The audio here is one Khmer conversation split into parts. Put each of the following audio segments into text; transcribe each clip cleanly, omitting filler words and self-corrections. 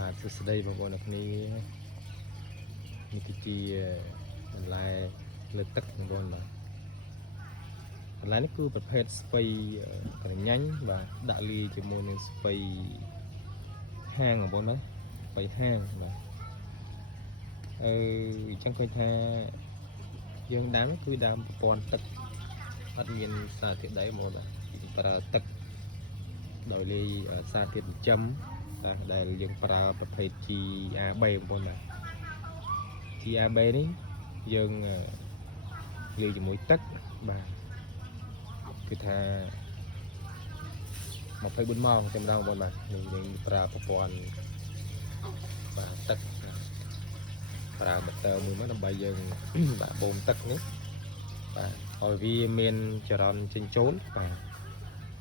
បាទសួស្តីបងប្អូនអ្នកគ្នានេះគឺជាបន្លែលើទឹកបងប្អូនបាទបន្លែនេះគឺប្រភេទស្ពៃក្រញាញ់បាទដាក់លាយជាមួយនឹងស្ពៃហាងបងប្អូនណាស្ពៃហាងបាទអញ្ចឹងឃើញថាយើងដាំគឺដាំប្រព័ន្ធទឹកអត់មានសារធាតុដីហ្មងបាទប្រើទឹកដោយលាយសារធាតុចិញ្ចឹមដែលយើងប្រើប្រភេទ GAB បងប្អូនបាទ GAB នេះយើងលាយជាមួយទឹកបាទគឺថា24ម៉ោងតែម្ដងបងប្អូនបាទយើងប្រើប្រព័ន្ធបាទទឹកប្រើម៉ូទ័រមួយមកដើម្បីយើងបាទបូមទឹកនេះបាទឲ្យវាមានចរន្តចេញចូលបាទ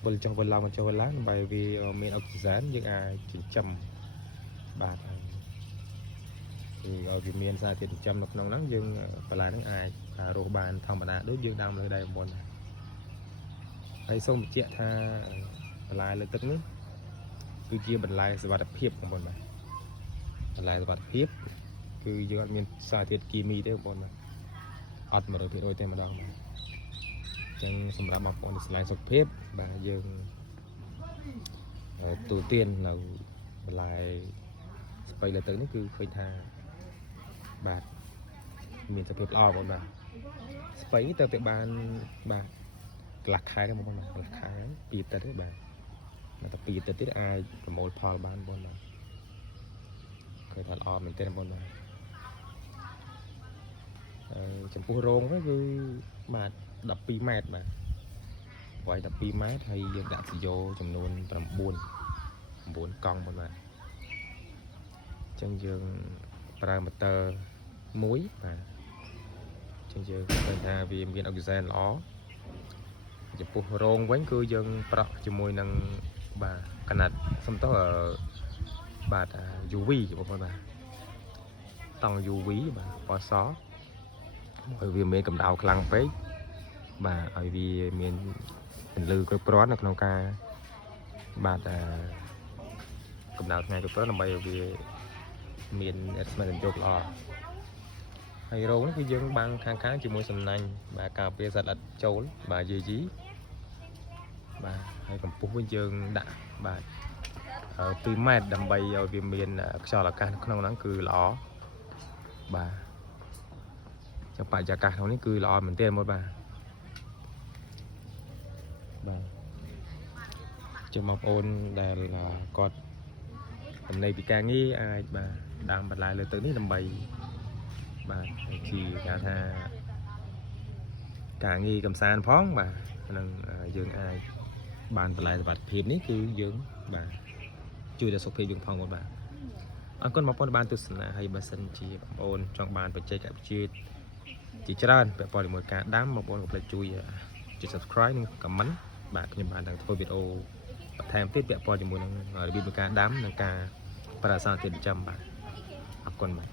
វិលចុះវិលឡើងចុះវិលឡើងដើម្បីវាមានអុកស៊ីហ្សែនយើងអាចចិញ្ចឹមបាទគឺឲ្យវាមានសារធាតុចិញ្ចឹមនៅក្នុងហ្នឹងយើងបន្លែហ្នឹងអាចរស់បានធម្មតាដូចយើងដាំលើដែរបងប្អូនហើយសូមបញ្ជាក់ថាបន្លែលើទឹកនេះគឺជាបន្លែសុវត្ថិភាពបងប្អូនបាទបន្លែសុវត្ថិភាពគឺយើងអត់មានសារធាតុគីមីទេបងប្អូនបាទអត់ 100% ទេម្ដងបាទអញ្ចឹងសម្រាប់បងប្អូនដែលឆ្លងសុខភាពបាទយើងទូទាននៅបន្លែស្ពៃលើទឹកនេះគឺឃើញថាបាទមានសុខភាពល្អបងប្អូនបាទស្ពៃនេះទៅតែបានបាទកន្លះខែទេបងប្អូនកន្លះខែ2អាទិត្យទេបាទតែ2អាទិត្យទៀតអាចប្រមូលផលបានបងប្អូនបាទឃើញថាល្អមែនទេបងប្អូនបាទចំពោះរងហ្នឹងគឺបាទ12ម៉ែត្របាទវាយ12ម៉ែត្រហើយយើងដាក់ស៊ីយ៉ូចំនួន9កង់បងបាទអញ្ចឹងយើងប្រើម៉ូទ័រមួយបាទអញ្ចឹងយើងឃើញថាវាមានអុកស៊ីហ្សែនល្អចំពោះរងវិញគឺយើងប្រក់ជាមួយនឹងបាទកណាត់សំទោសបាទ UV បងប្អូនបាទតង់ UV បាទពណ៌សឲ្យវាមានកម្ដៅខ្លាំងពេកបាទឲ្យវាមានពន្លឺគ្រប់គ្រាន់នៅក្នុងការបាទកម្ដៅថ្ងៃគ្រប់គ្រាន់ដើម្បីឲ្យវាមានស្មារតីយកល្អហើយរោងនេះគឺយើងបាំងខាងជាមួយសំណាញ់បាទការពារសត្វល្អិតចូលបាទយេជីបាទហើយកម្ពស់វិញយើងដាក់បាទ2ម៉ែត្រដើម្បីឲ្យវាមានខ្យល់អាកាសនៅក្នុងហ្នឹងគឺល្អបាទចបរិយាកាសក្នុងនេះគឺល្អមែនទែនមកបាទចំបងប្អូនដែលគាត់ចំណេញពីការងារអាចបាទដាំបន្លែលើទឹកនេះដើម្បីបាទជាគេថាការងារកំសាន្តផងបាទនឹងយើងអាចបានបន្លែសុវត្ថិភាពនេះគឺយើងបាទជួយដល់សុខភាពយើងផងបាទអរគុណបងប្អូនបានទស្សនាហើយបើសិនជាបងប្អូនចង់បានបច្ចេកវិទ្យាជាច្រើនពាក់ព័ន្ធជាមួយការដាំបងប្អូនកុំភ្លេចជួយ subscribe និង comment បាទខ្ញុំបានđangធ្វើវីដេអូបន្ថែមទៀតពាក់ព័ន្ធជាមួយនឹងរបៀបនៃការដាំនិងការប្រើសារធាតុចិញ្ចឹមបាទអរគុណបាទ